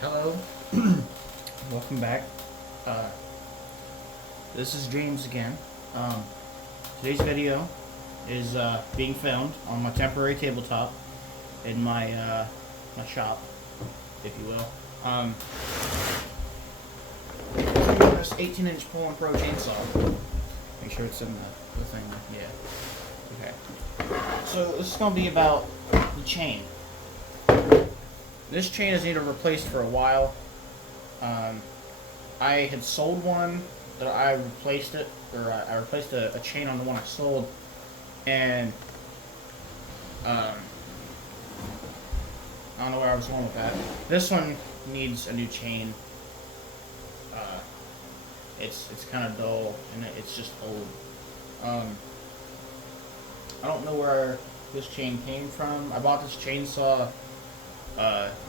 Hello, welcome back. Uh, this is James again. Today's video is being filmed on my temporary tabletop in my shop, if you will. This 18-inch Poulan Pro chainsaw. Make sure it's in the thing. Yeah. Okay. So this is gonna be about the chain. This chain has needed replaced for a while. I had sold one that I replaced it, or I replaced a chain on the one I sold, and I don't know where I was going with that. This one needs a new chain. It's kind of dull and it's just old. I don't know where this chain came from. I bought this chainsaw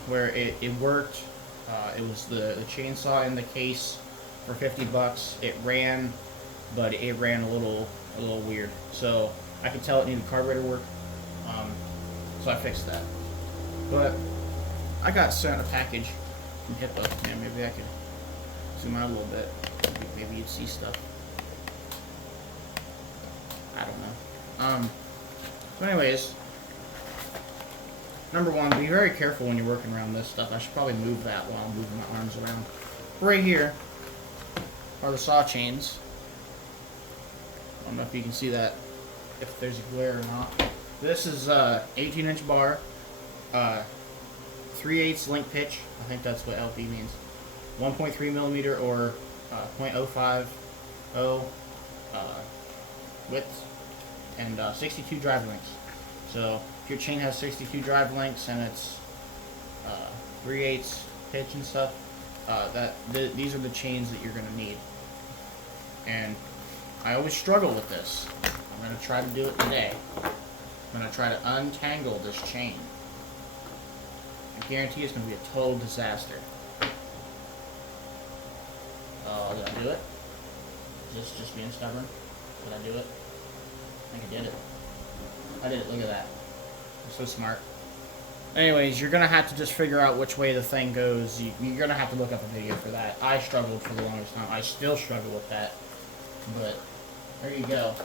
where it worked. It was the chainsaw in the case for $50. It ran, but it ran a little weird. So I could tell it needed carburetor work. So I fixed that. But I got sent a package from Hipa. Yeah, maybe I could zoom out a little bit. Maybe you'd see stuff. I don't know. So anyways, number one, be very careful when you're working around this stuff. I should probably move that while I'm moving my arms around. Right here are the saw chains. I don't know if you can see that, if there's a glare or not. This is 18-inch bar, 3/8 link pitch. I think that's what LP means. 1.3 millimeter or 0.050 width, and 62 drive links. So if your chain has 62 drive links and it's 3/8 pitch and stuff, these are the chains that you're going to need. And I always struggle with this. I'm going to try to do it today. I'm going to try to untangle this chain. I guarantee it's going to be a total disaster. Did I do it? Is this just being stubborn? Did I do it? I think I did it. I did it. Look at that. I'm so smart. Anyways, you're going to have to just figure out which way the thing goes. You're going to have to look up a video for that. I struggled for the longest time. I still struggle with that. But there you go.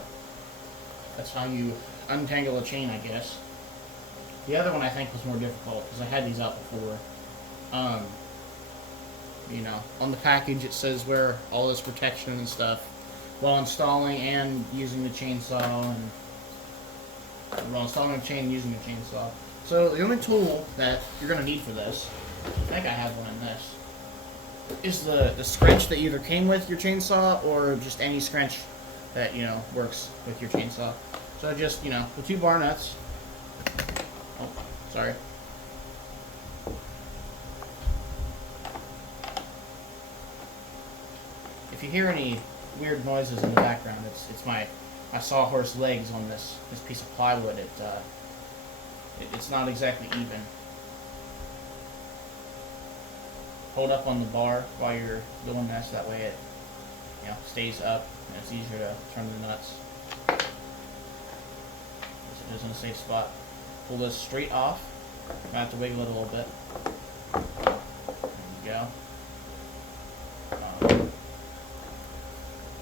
That's how you untangle a chain, I guess. The other one I think was more difficult because I had these out before. You know, on the package it says wear all this protection and stuff while installing and using the chainsaw, and while installing the chain and using the chainsaw. So the only tool that you're going to need for this, I think I have one in this, is the scrunch that either came with your chainsaw or just any scrunch that, you know, works with your chainsaw. So just, you know, the 2 bar nuts. Oh, sorry. If you hear any weird noises in the background, it's my sawhorse legs on this piece of plywood. It's not exactly even. Hold up on the bar while you're doing this. That way it, you know, stays up and it's easier to turn the nuts. As it is in a safe spot. Pull this straight off. I have to wiggle it a little bit. There you go.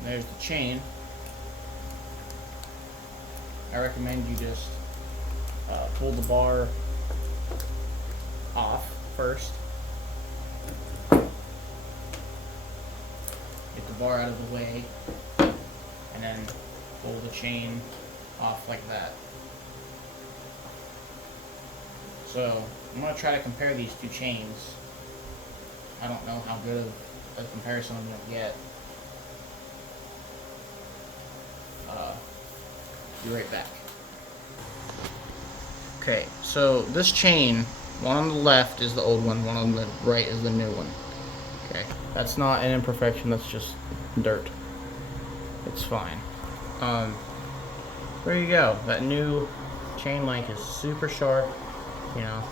There's the chain. I recommend you just pull the bar off first. Get the bar out of the way, and then pull the chain off like that. So I'm going to try to compare these 2 chains. I don't know how good of a comparison I'm going to get. Be right back. Okay, so this chain, one on the left is the old one, one on the right is the new one. Okay, that's not an imperfection, that's just dirt. It's fine. There you go. That new chain link is super sharp. You know,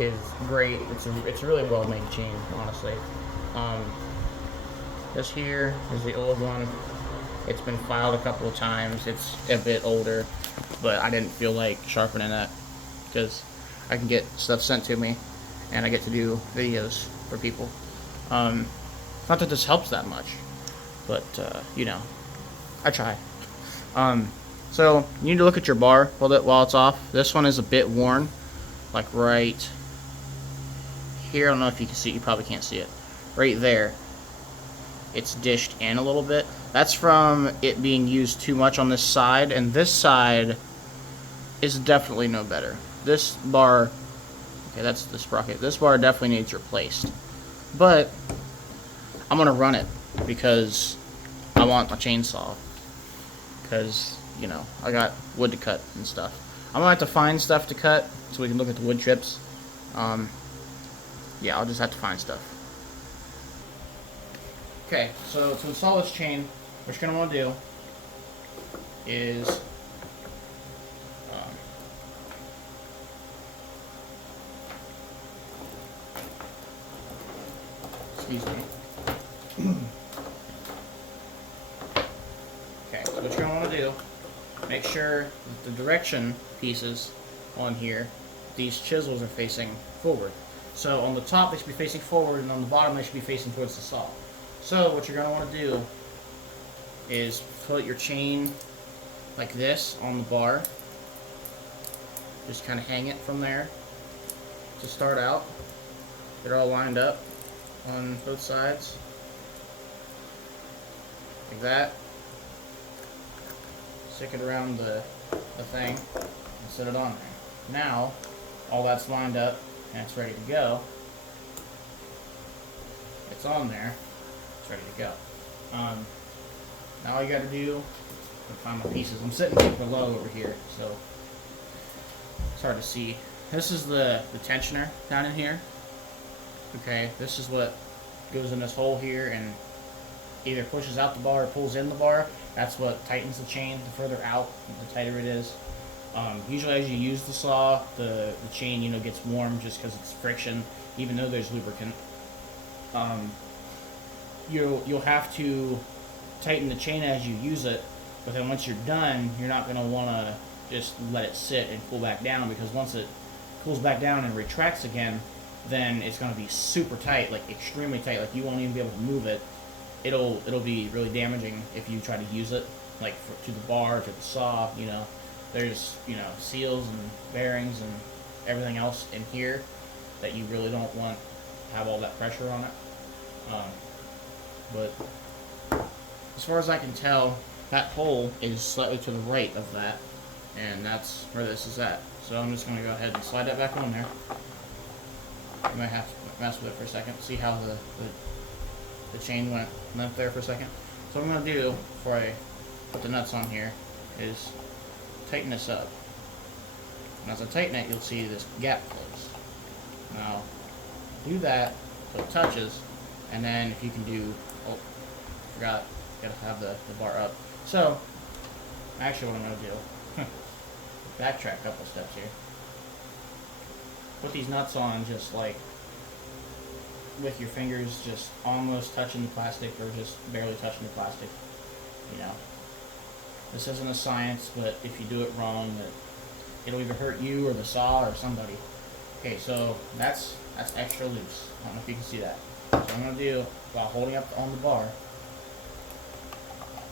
is great. It's a really well made chain, honestly. This here is the old one. It's been filed a couple of times. It's a bit older, but I didn't feel like sharpening that because I can get stuff sent to me and I get to do videos for people. Not that this helps that much, but you know, I try. So you need to look at your bar while it's off. This one is a bit worn, like right here. I don't know if you can see it. You probably can't see it. Right there, it's dished in a little bit. That's from it being used too much on this side, and this side is definitely no better. This bar, okay, that's the sprocket. This bar definitely needs replaced, but I'm gonna run it because I want my chainsaw, because you know I got wood to cut and stuff. I'm gonna have to find stuff to cut so we can look at the wood chips. Yeah, I'll just have to find stuff. Okay, so to install this chain, what you're gonna want to do is excuse me. Okay, so what you're gonna want to do, make sure that the direction pieces on here, these chisels are facing forward. So on the top they should be facing forward, and on the bottom they should be facing towards the saw. So what you're going to want to do is put your chain like this on the bar. Just kind of hang it from there to start out. Get it all lined up on both sides. Like that. Stick it around the thing and set it on there. Now, all that's lined up and it's ready to go. It's on there. It's ready to go. Now all you got to do is find my pieces. I'm sitting below over here, so it's hard to see. This is the tensioner down in here. Okay, this is what goes in this hole here and either pushes out the bar or pulls in the bar. That's what tightens the chain. The further out, the tighter it is. Usually as you use the saw, the chain, you know, gets warm just because it's friction, even though there's lubricant. You'll have to tighten the chain as you use it, but then once you're done, you're not going to want to just let it sit and cool back down, because once it cools back down and retracts again, then it's going to be super tight, like extremely tight, like you won't even be able to move it. It'll be really damaging if you try to use it, like to the bar, to the saw. You know, there's, you know, seals and bearings and everything else in here that you really don't want to have all that pressure on it. But as far as I can tell, that hole is slightly to the right of that, and that's where this is at. So I'm just going to go ahead and slide that back on there. You might have to mess with it for a second, see how the chain went left there for a second. So what I'm going to do before I put the nuts on here is tighten this up. And as I tighten it, you'll see this gap close. Now, do that so it touches, and then if you can do, oh, forgot, gotta have the bar up. So, actually what I'm gonna do, backtrack a couple steps here. Put these nuts on just like with your fingers just almost touching the plastic, or just barely touching the plastic. You know, this isn't a science, but if you do it wrong, it'll either hurt you or the saw or somebody. Okay, so that's extra loose. I don't know if you can see that. So what I'm going to do, while holding up on the bar,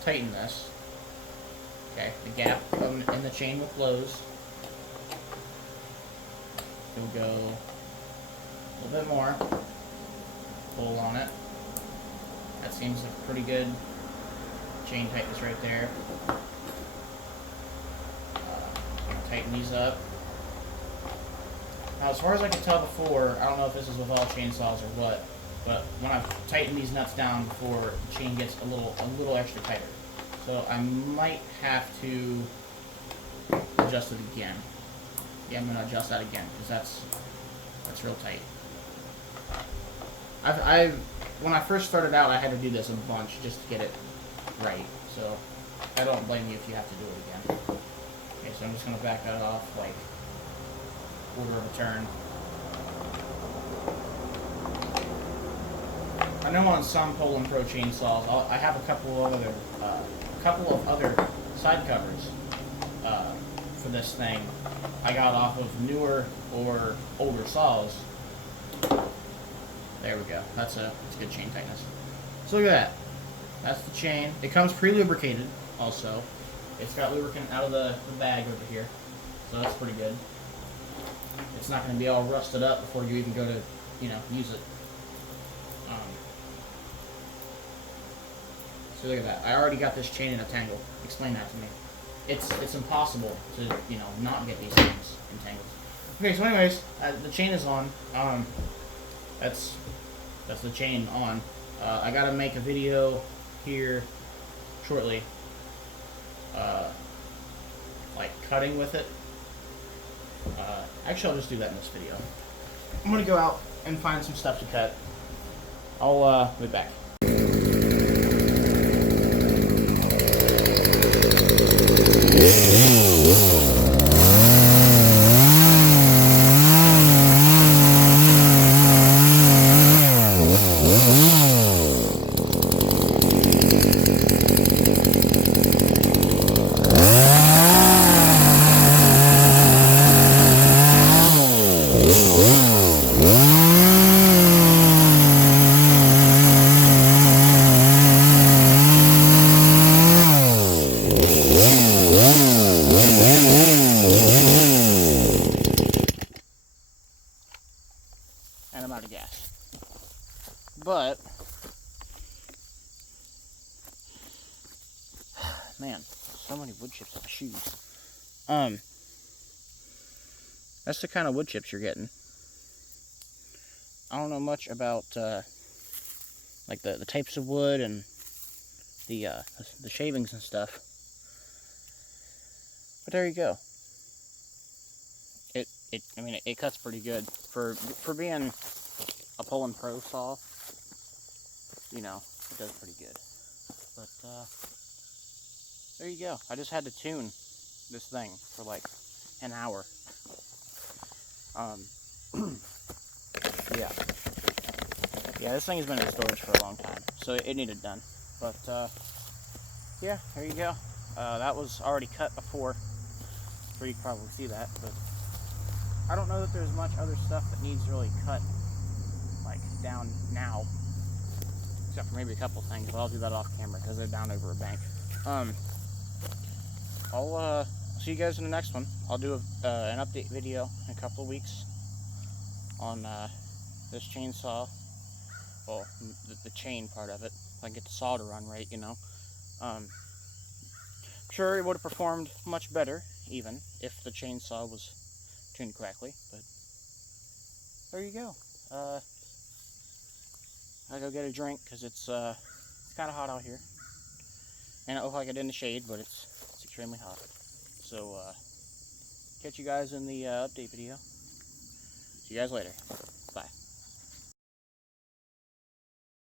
tighten this. Okay, the gap in the chain will close. It'll go a little bit more. Pull on it. That seems like pretty good chain tightness right there. Tighten these up. Now, as far as I can tell before, I don't know if this is with all chainsaws or what, but when I've tightened these nuts down before, the chain gets a little extra tighter. So I might have to adjust it again. Yeah, I'm gonna adjust that again because that's real tight. When I first started out, I had to do this a bunch just to get it right. So I don't blame you if you have to do it again. Okay, so I'm just gonna back that off like quarter of a turn. I know on some Poulan Pro chainsaws, I have a couple of other side covers for this thing I got off of newer or older saws, There we go. That's good chain tightness. So look at that. That's the chain. It comes pre-lubricated also. It's got lubricant out of the bag over here. So that's pretty good. It's not going to be all rusted up before you even go to, use it. So look at that. I already got this chain in a tangle. Explain that to me. It's impossible to, not get these things entangled. Okay, so anyways, the chain is on. That's the chain on. I gotta make a video here shortly, like cutting with it. Actually, I'll just do that in this video. I'm gonna go out and find some stuff to cut. I'll be back. And I'm out of gas. But, man, so many wood chips in my shoes. That's the kind of wood chips you're getting. I don't know much about, like the types of wood and the shavings and stuff. But there you go. It cuts pretty good for being a Poulan Pro saw. It does pretty good. But there you go. I just had to tune this thing for like an hour. Yeah, this thing has been in storage for a long time, so it needed done. But yeah, there you go. That was already cut before, so you can probably see that. But I don't know that there's much other stuff that needs really cut, like down now, except for maybe a couple things. But I'll do that off camera because they're down over a bank. I'll see you guys in the next one. I'll do an update video in a couple of weeks on this chainsaw. Well, the chain part of it. If I can get the saw to run right, I'm sure it would have performed much better, even if the chainsaw was tuned correctly. But there you go. I go get a drink because it's kind of hot out here, and it looks like it in the shade, but it's extremely hot. So catch you guys in the update video. See you guys later. Bye.